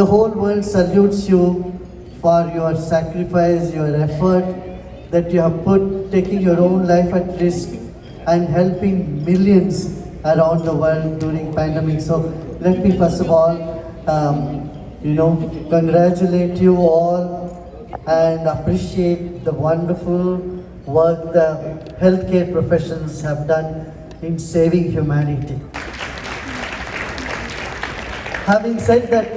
The whole world salutes you for your sacrifice, your effort that you have put, taking your own life at risk and helping millions around the world during pandemic. So let me first of all, congratulate you all and appreciate the wonderful work the healthcare professionals have done in saving humanity. Having said that,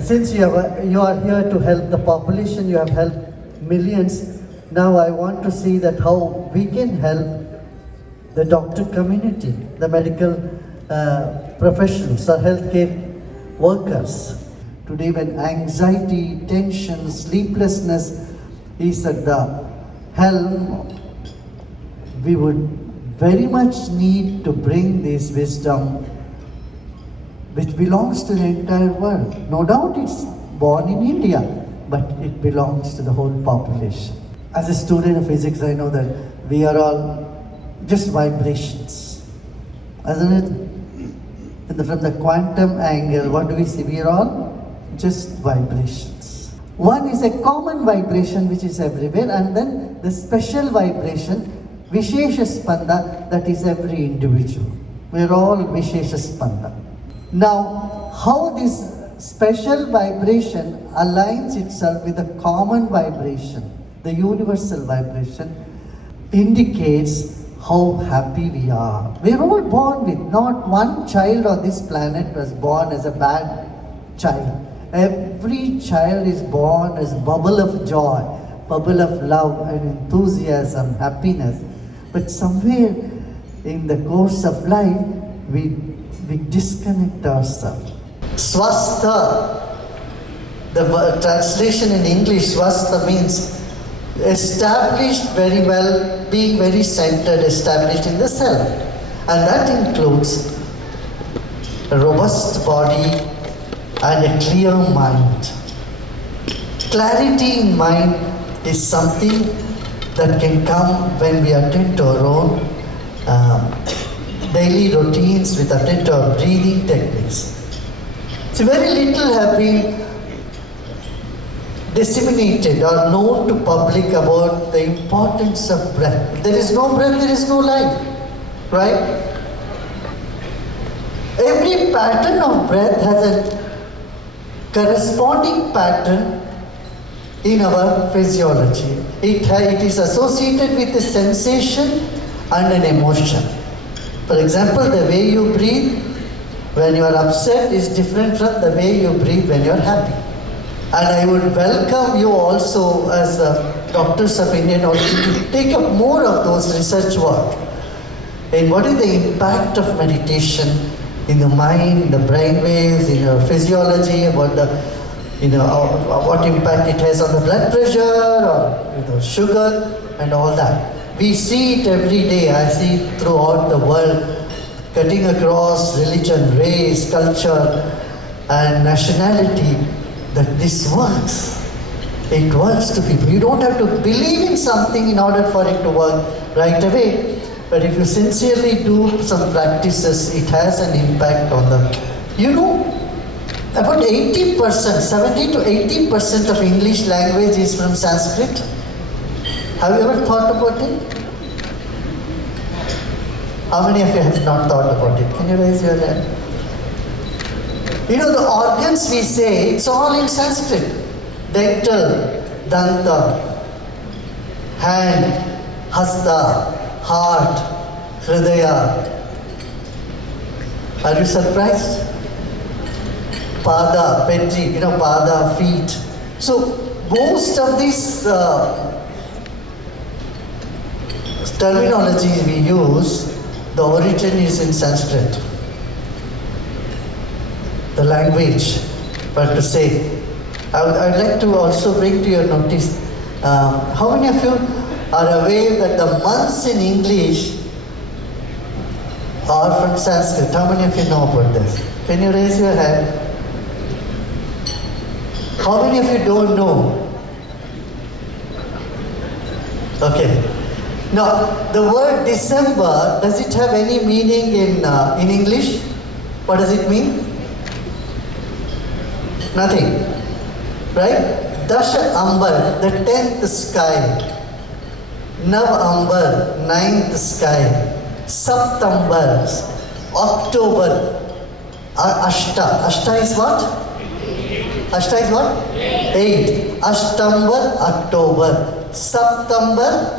since you are here to help the population, you have helped millions. Now I want to see that how we can help the doctor community, the medical professionals or healthcare workers. Today when anxiety, tension, sleeplessness is at the helm, we would very much need to bring this wisdom which belongs to the entire world. No doubt it's born in India, but it belongs to the whole population. As a student of physics, I know that we are all just vibrations, isn't it? From the quantum angle, what do we see? We are all just vibrations. One is a common vibration which is everywhere, and then the special vibration, Vishesha Spanda, that is every individual. We are all Vishesha Spanda. Now, how this special vibration aligns itself with the common vibration, the universal vibration, indicates how happy we are. We are all born with, not one child on this planet was born as a bad child. Every child is born as a bubble of joy, bubble of love and enthusiasm, happiness. But somewhere in the course of life, we disconnect ourselves. Swastha, the translation in English, swastha means established very well, being very centered, established in the self. And that includes a robust body and a clear mind. Clarity in mind is something that can come when we attend to our own daily routines, with attend to our breathing techniques. So very little have been disseminated or known to public about the importance of breath. If there is no breath, there is no life, right? Every pattern of breath has a corresponding pattern in our physiology. It is associated with a sensation and an emotion. For example, the way you breathe when you are upset is different from the way you breathe when you are happy. And I would welcome you also as doctors of Indian origin to take up more of those research work. And what is the impact of meditation in the mind, the brain waves, in your physiology, about the, what impact it has on the blood pressure or sugar and all that. We see it every day. I see it throughout the world, cutting across religion, race, culture, and nationality, that this works. It works to people. You don't have to believe in something in order for it to work right away. But if you sincerely do some practices, it has an impact on about 80%, 70 to 80% of English language is from Sanskrit. Have you ever thought about it? How many of you have not thought about it? Can you raise your hand? The organs we say, it's all in Sanskrit. Dental, danta, hand, hasta, heart, hridaya. Are you surprised? Pada, petri, pada, feet. So most of these terminologies we use, the origin is in Sanskrit. The language, but to say. I'd like to also bring to your notice, how many of you are aware that the months in English are from Sanskrit? How many of you know about this? Can you raise your hand? How many of you don't know? Okay. Now, the word December, does it have any meaning in English? What does it mean? Nothing. Right? Dasha Ambar, the 10th sky. Nav Ambar, 9th sky. September, October, Ashta. Ashta is what? Ashta is what? 8. Ashtambar, October. September.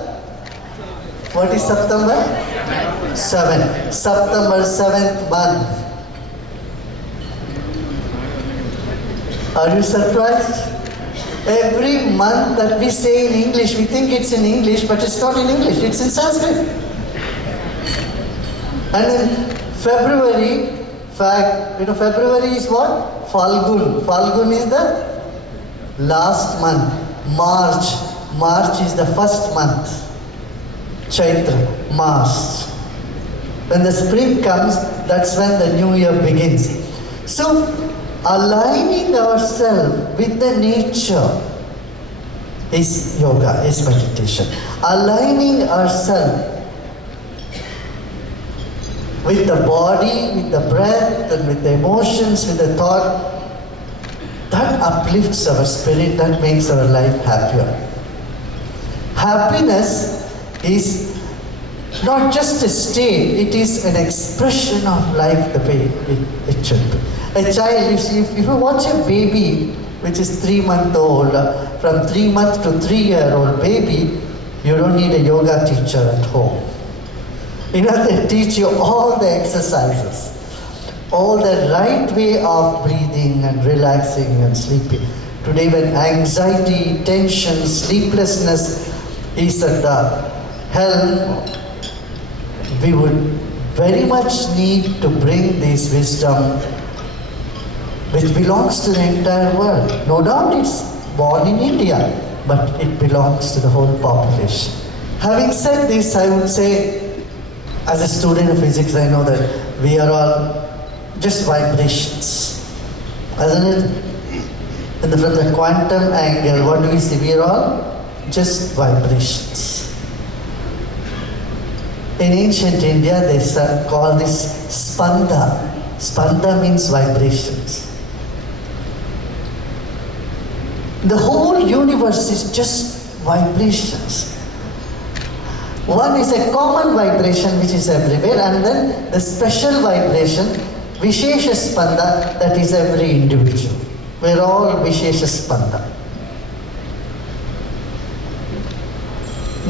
What is September? 7. September, 7th month. Are you surprised? Every month that we say in English, we think it's in English, but it's not in English, it's in Sanskrit. And then February, February is what? Falgun. Falgun is the last month. March is the first month. Chaitra, March. When the spring comes, that's when the new year begins. So, aligning ourselves with the nature is yoga, is meditation. Aligning ourselves with the body, with the breath, and with the emotions, with the thought, that uplifts our spirit, that makes our life happier. Happiness is not just a state, it is an expression of life the way it should be. A child, if you watch a baby which is 3-month old, from 3-month to 3-year-old baby, you don't need a yoga teacher at home. They teach you all the exercises, all the right way of breathing and relaxing and sleeping. Today when anxiety, tension, sleeplessness is at the helm, we would very much need to bring this wisdom which belongs to the entire world. No doubt it's born in India, but it belongs to the whole population. Having said this, I would say, as a student of physics, I know that we are all just vibrations, isn't it? And from the quantum angle, what do we see? We are all just vibrations. In ancient India, they call this spanda. Spanda means vibrations. The whole universe is just vibrations. One is a common vibration which is everywhere, and then the special vibration, Vishesha Spanda, that is every individual. We're all Vishesha Spanda.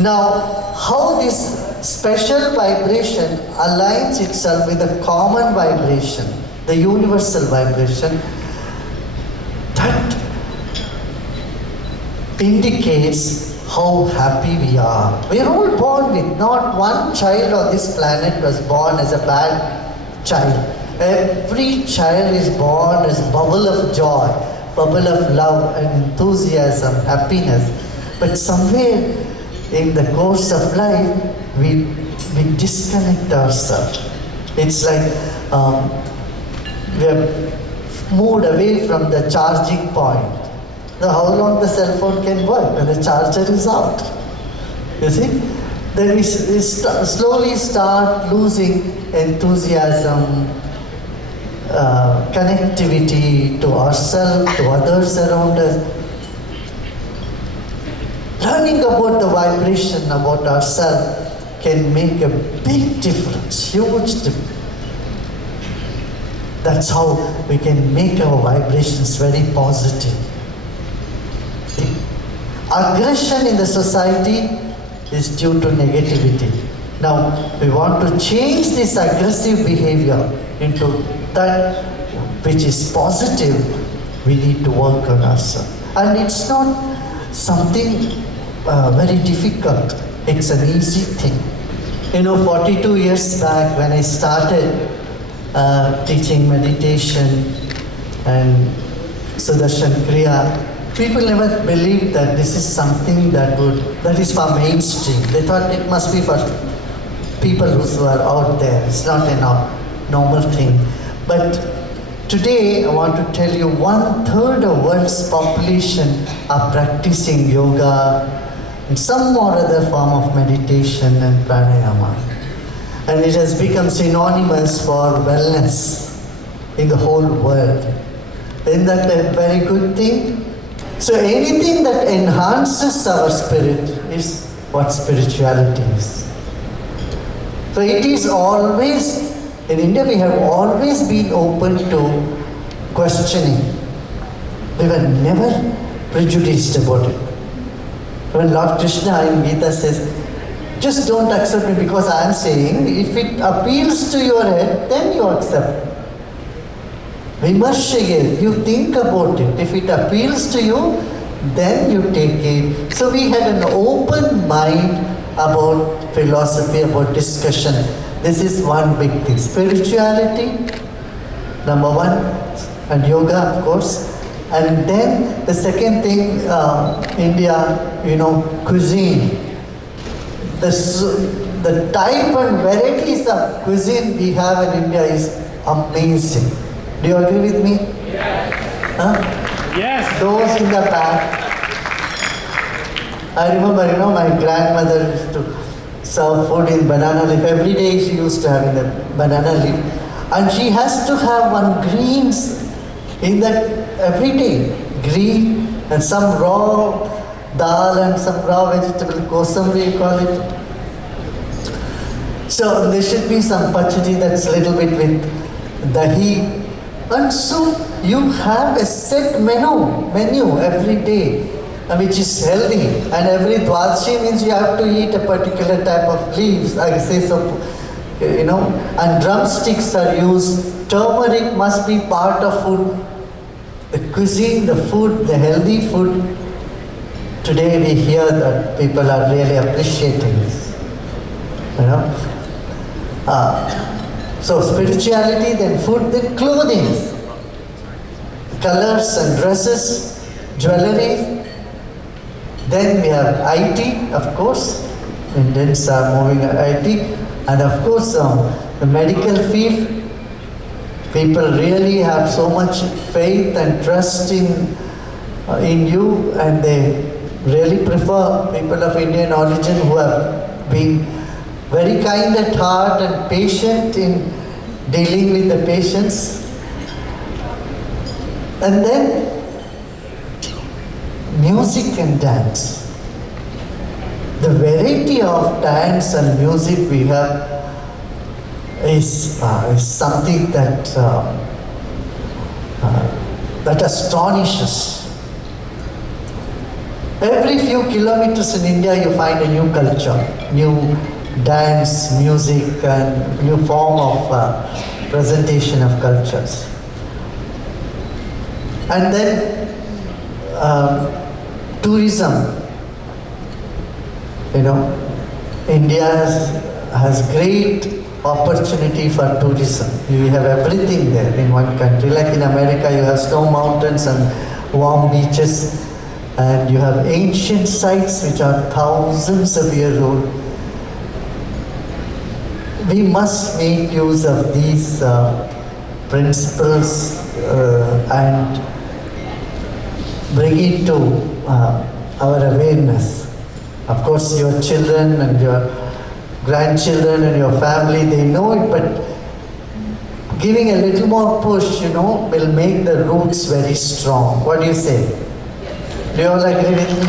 Now, how this special vibration aligns itself with the common vibration, the universal vibration, that indicates how happy we are. We are all born with, not one child on this planet was born as a bad child. Every child is born as a bubble of joy, bubble of love and enthusiasm, happiness. But somewhere in the course of life, we disconnect ourselves. It's like we have moved away from the charging point. How long the cell phone can work when the charger is out? You see? Then we slowly start losing enthusiasm, connectivity to ourselves, to others around us. Learning about the vibration about ourselves can make a big difference, huge difference. That's how we can make our vibrations very positive. Aggression in the society is due to negativity. Now, we want to change this aggressive behavior into that which is positive. We need to work on ourselves. And it's not something very difficult. It's an easy thing. 42 years back when I started teaching meditation and Sudarshan Kriya, people never believed that this is something that is for mainstream. They thought it must be for people who are out there. It's not a normal thing. But today, I want to tell you 1/3 of world's population are practicing yoga and some or other form of meditation and pranayama. And it has become synonymous for wellness in the whole world. Isn't that a very good thing? So anything that enhances our spirit is what spirituality is. So it is always, in India we have always been open to questioning. We were never prejudiced about it. When Lord Krishna in Gita says, just don't accept me because I am saying, if it appeals to your head, then you accept. Vimarsha, you think about it. If it appeals to you, then you take it. So we had an open mind about philosophy, about discussion. This is one big thing. Spirituality, number one, and yoga, of course. And then the second thing, India, cuisine. The type and varieties of cuisine we have in India is amazing. Do you agree with me? Yes. Huh? Yes. Those in the back. I remember, my grandmother used to serve food in banana leaf. Every day she used to have in the banana leaf. And she has to have one greens in that every day. Green and some raw dal and some raw vegetable, kosamri you call it. So there should be some pachadi that's a little bit with dahi. And so you have a set menu every day, which is healthy. And every dwadashi means you have to eat a particular type of leaves, I say so, and drumsticks are used. Turmeric must be part of food. The cuisine, the food, the healthy food. Today we hear that people are really appreciating this. So spirituality, then food, then clothing. Colors and dresses, jewelry. Then we have IT, of course. Indians are moving IT. And of course, the medical field. People really have so much faith and trust in you, and they really prefer people of Indian origin who have been very kind at heart and patient in dealing with the patients. And then music and dance. The variety of dance and music we have is something that astonishes. Every few kilometers in India you find a new culture, new dance, music, and new form of presentation of cultures. And then tourism. India has great opportunity for tourism. You have everything there in one country. Like in America, you have snow mountains and warm beaches, and you have ancient sites which are thousands of years old. We must make use of these principles and bring it to our awareness. Of course, your children and your grandchildren and your family, they know it, but giving a little more push, will make the roots very strong. What do you say? Do you all agree with me?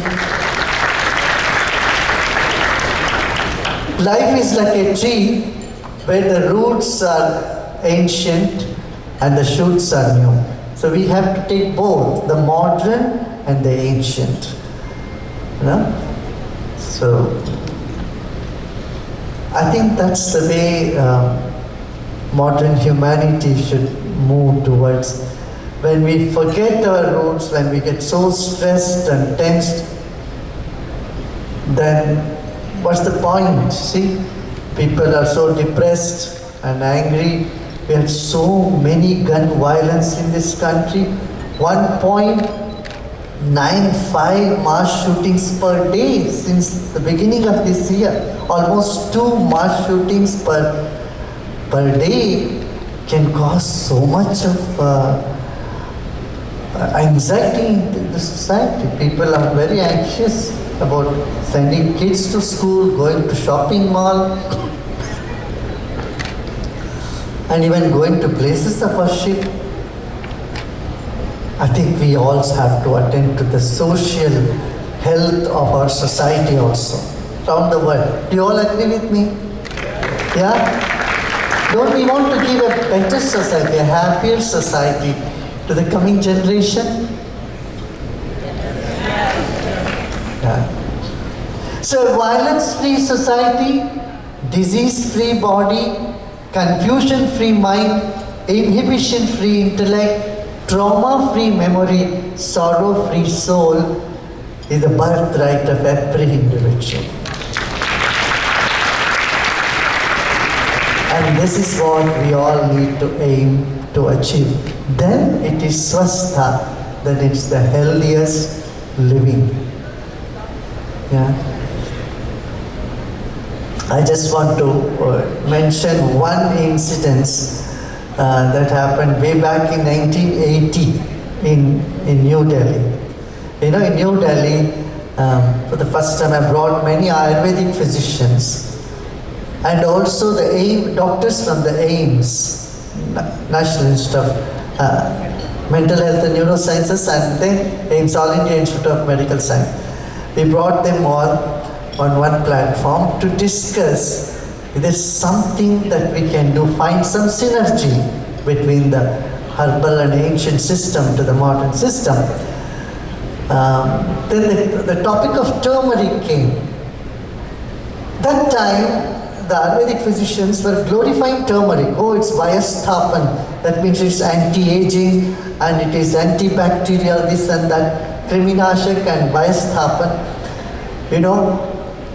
Life is like a tree where the roots are ancient and the shoots are new. So we have to take both, the modern and the ancient. So I think that's the way modern humanity should move towards. When we forget our roots, when we get so stressed and tensed, then what's the point? See, people are so depressed and angry. We have so many gun violence in this country. 1.95 mass shootings per day since the beginning of this year. Almost 2 mass shootings per day can cause so much of anxiety in the society. People are very anxious about sending kids to school, going to shopping mall, and even going to places of worship. I think we also have to attend to the social health of our society also, around the world. Do you all agree with me? Yeah? Don't we want to give a better society, a happier society to the coming generation? Yeah. So, violence-free society, disease-free body, confusion-free mind, inhibition-free intellect, trauma-free memory, sorrow-free soul is the birthright of every individual. And this is what we all need to aim to achieve. Then it is swastha, that it's the healthiest living. Yeah. I just want to mention one incident that happened way back in 1980 in New Delhi. You know, in New Delhi, for the first time I brought many Ayurvedic physicians and also the doctors from the AIIMS, National Institute of Mental Health and Neurosciences, and then AIIMS, All India Institute of Medical Science. We brought them all on one platform to discuss if there's something that we can do, find some synergy between the herbal and ancient system to the modern system. Then the topic of turmeric came. That time, the Ayurvedic physicians were glorifying turmeric. Oh, it's Vayasthapan. That means it's anti-aging and it is antibacterial, this and that. Kriminashak and Vayasthapan. You know,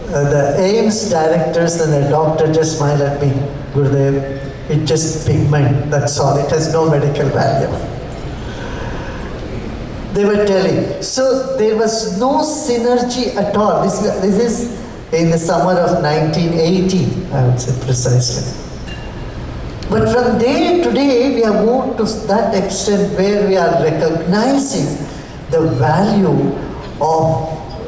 the AIIMS directors and the doctor just smile at me. Gurudev, it's just pigment, that's all. It has no medical value. They were telling. So there was no synergy at all. This is in the summer of 1980, I would say precisely. But from day to day, we have moved to that extent where we are recognizing the value of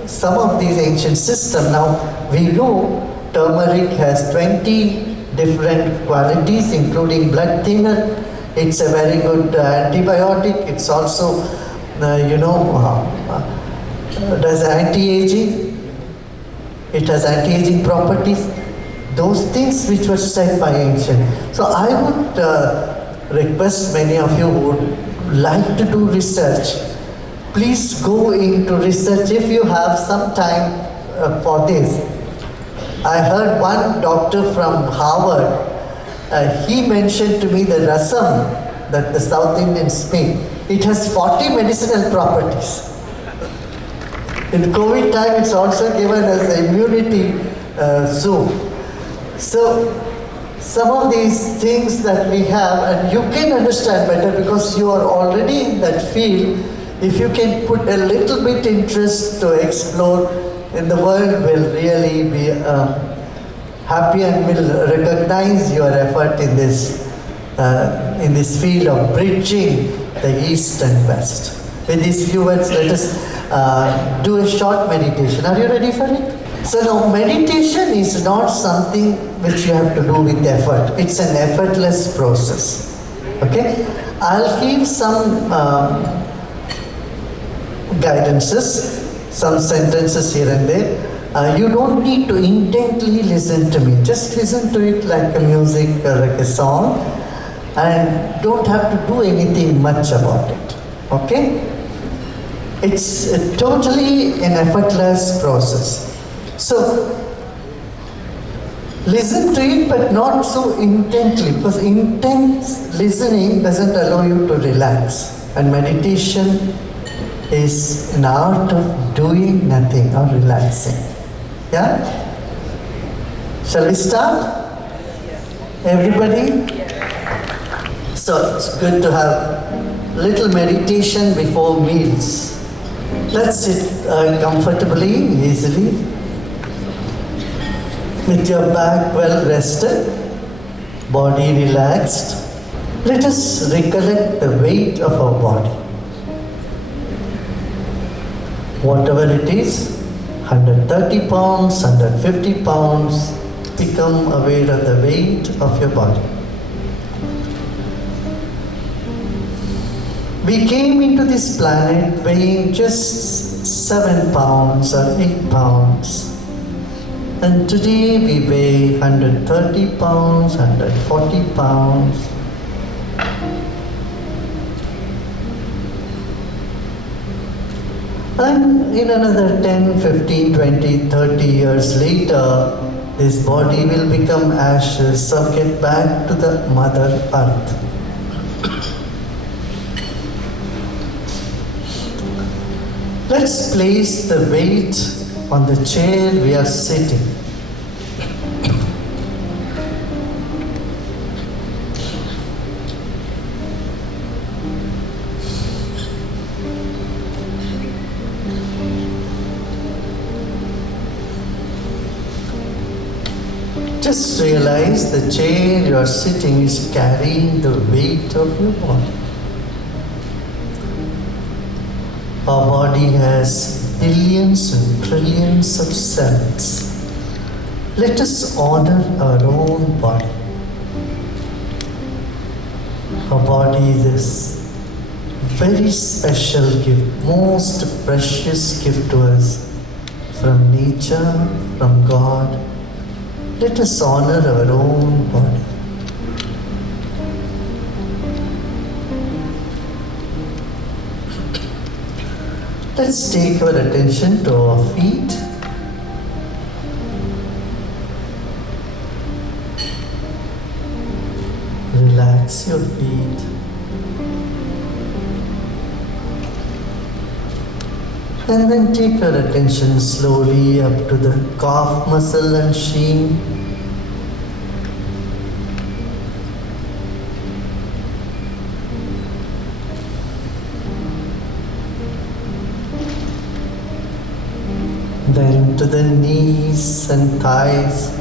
some of these ancient systems. Now, we know turmeric has 20 different qualities, including blood thinner. It's a very good antibiotic. It's also, does anti-aging. It has anti-aging properties. Those things which were said by ancient. So I would request many of you who would like to do research, please go into research if you have some time for this. I heard one doctor from Harvard, he mentioned to me the rasam that the South Indians make. It has 40 medicinal properties. In COVID time, it's also given as an immunity soup. So, some of these things that we have, and you can understand better because you are already in that field. If you can put a little bit interest to explore, then the world will really be happy and will recognize your effort in this field of bridging the East and West. With these few words, let us do a short meditation. Are you ready for it? So now, meditation is not something which you have to do with effort. It's an effortless process. Okay? I'll give some guidances, some sentences here and there. You don't need to intently listen to me. Just listen to it like a music or like a song, and don't have to do anything much about it. Okay? It's totally an effortless process. So, listen to it, but not so intently, because intense listening doesn't allow you to relax. And meditation is an art of doing nothing or relaxing. Yeah? Shall we start? Everybody? So it's good to have little meditation before meals. Let's sit comfortably, easily, with your back well rested, body relaxed. Let us recollect the weight of our body. Whatever it is, 130 pounds, 150 pounds, become aware of the weight of your body. We came into this planet weighing just 7 pounds or 8 pounds. And today we weigh 130 pounds, 140 pounds. And in another 10, 15, 20, 30 years later, this body will become ashes or get back to the Mother Earth. Let's place the weight on the chair we are sitting. Just realize the chair you are sitting is carrying the weight of your body. Our body has billions and trillions of cells. Let us honor our own body. Our body is this very special gift, most precious gift to us from nature, from God. Let us honor our own body. Let's take our attention to our feet. Relax your feet. And then take our attention slowly up to the calf muscle and shin. Then to the knees and thighs.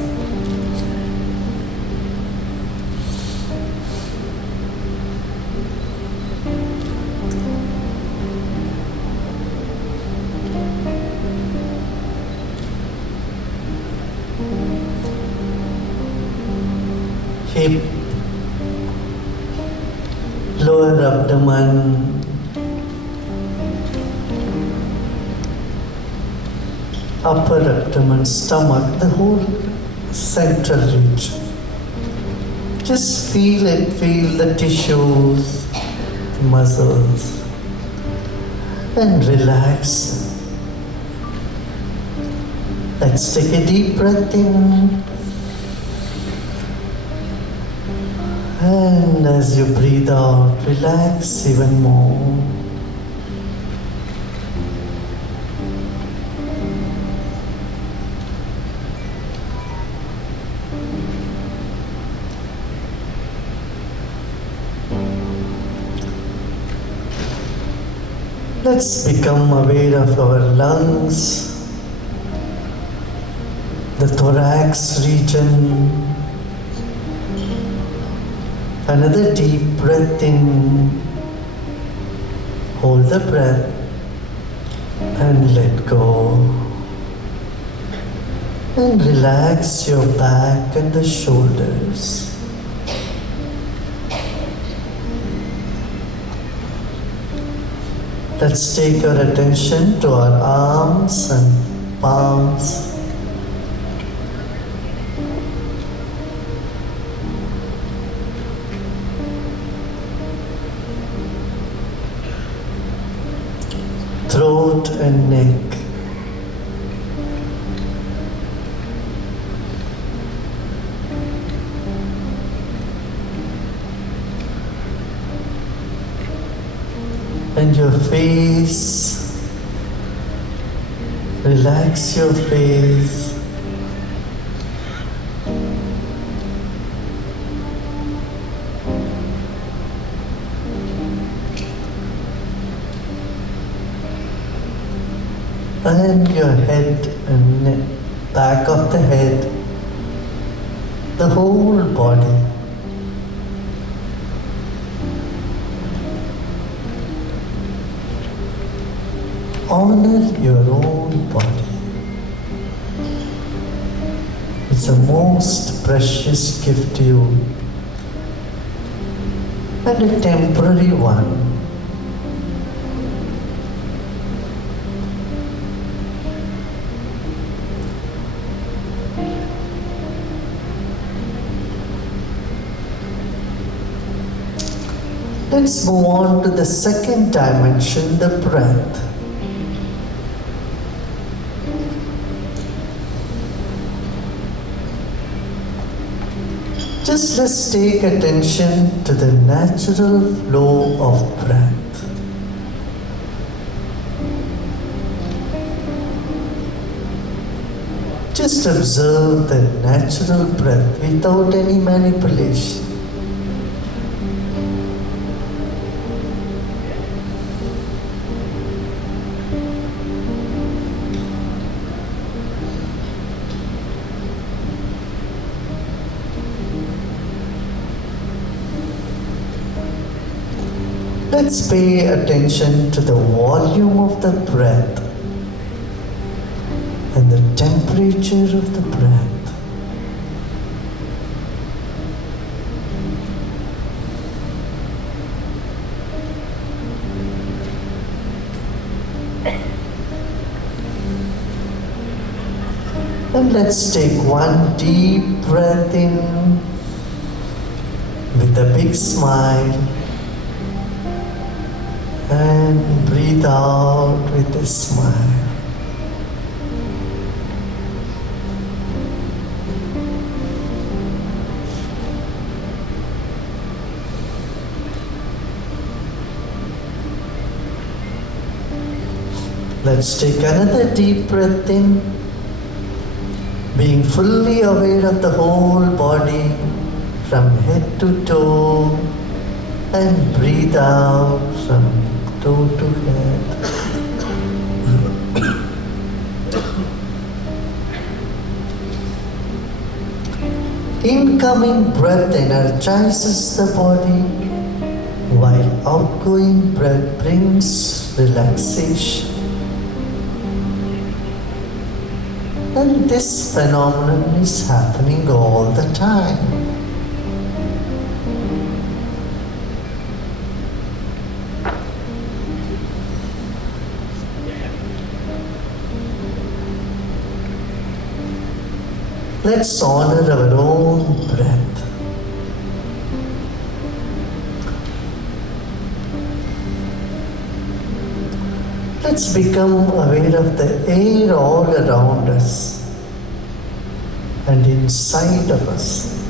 Hip, lower abdomen, upper abdomen, stomach, the whole central region. Just feel it, feel the tissues, the muscles, and relax. Let's take a deep breath in. And as you breathe out, relax even more. Let's become aware of our lungs, the thorax region. Another deep breath in. Hold the breath and let go. And relax your back and the shoulders. Let's take our attention to our arms and palms. Throat and neck. And your face. Relax your face. And your head and neck, back of the head, the whole body. Honor your own body. It's the most precious gift to you, and a temporary one. Let's move on to the second dimension, the breath. Just let's take attention to the natural flow of breath. Just observe the natural breath without any manipulation. Let's pay attention to the volume of the breath and the temperature of the breath. And let's take one deep breath in with a big smile. And breathe out with a smile. Let's take another deep breath in, being fully aware of the whole body from head to toe, and breathe out from toe to head. Incoming breath energizes the body, while outgoing breath brings relaxation. And this phenomenon is happening all the time. Let's honor our own breath. Let's become aware of the air all around us and inside of us.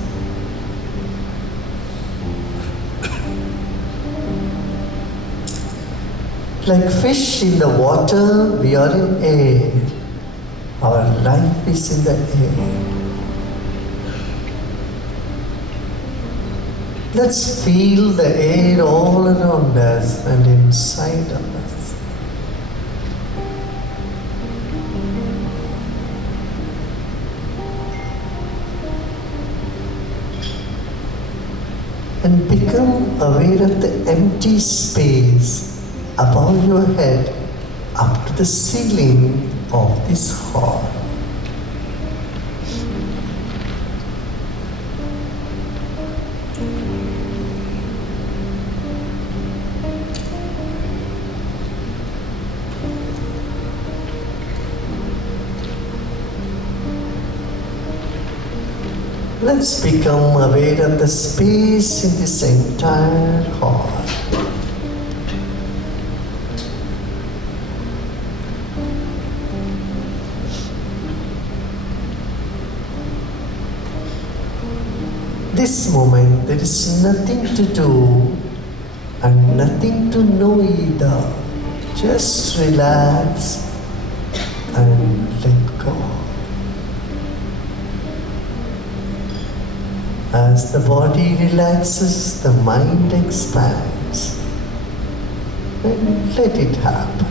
Like fish in the water, we are in air. Our life is in the air. Let's feel the air all around us and inside of us. And become aware of the empty space above your head up to the ceiling of this hall. Let's become aware of the space in this entire hall. This moment, there is nothing to do and nothing to know either. Just relax and let go. As the body relaxes, the mind expands. And let it happen.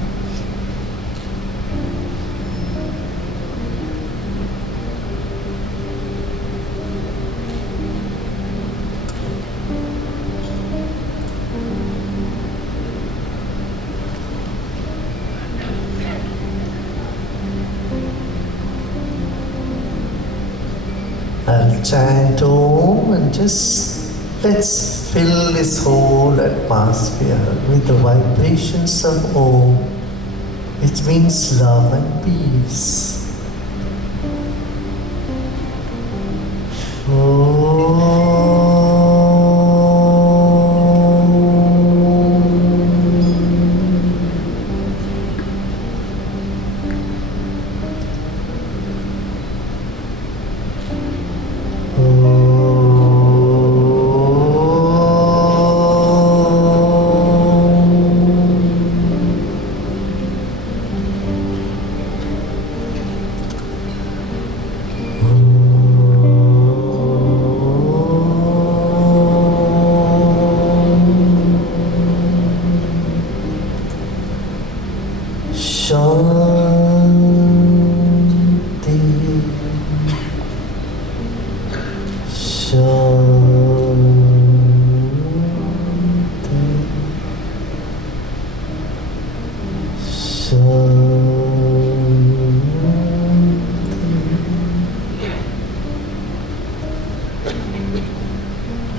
I'll chant Om and just let's fill this whole atmosphere with the vibrations of Om, which means love and peace. Om.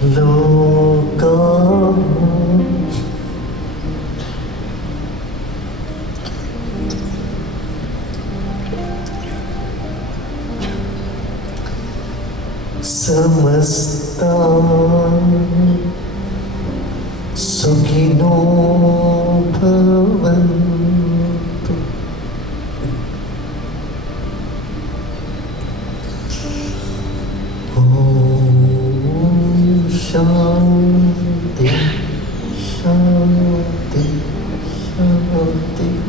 lokam samastam sukhino bhavantu. Om Shanti Shanti Shanti.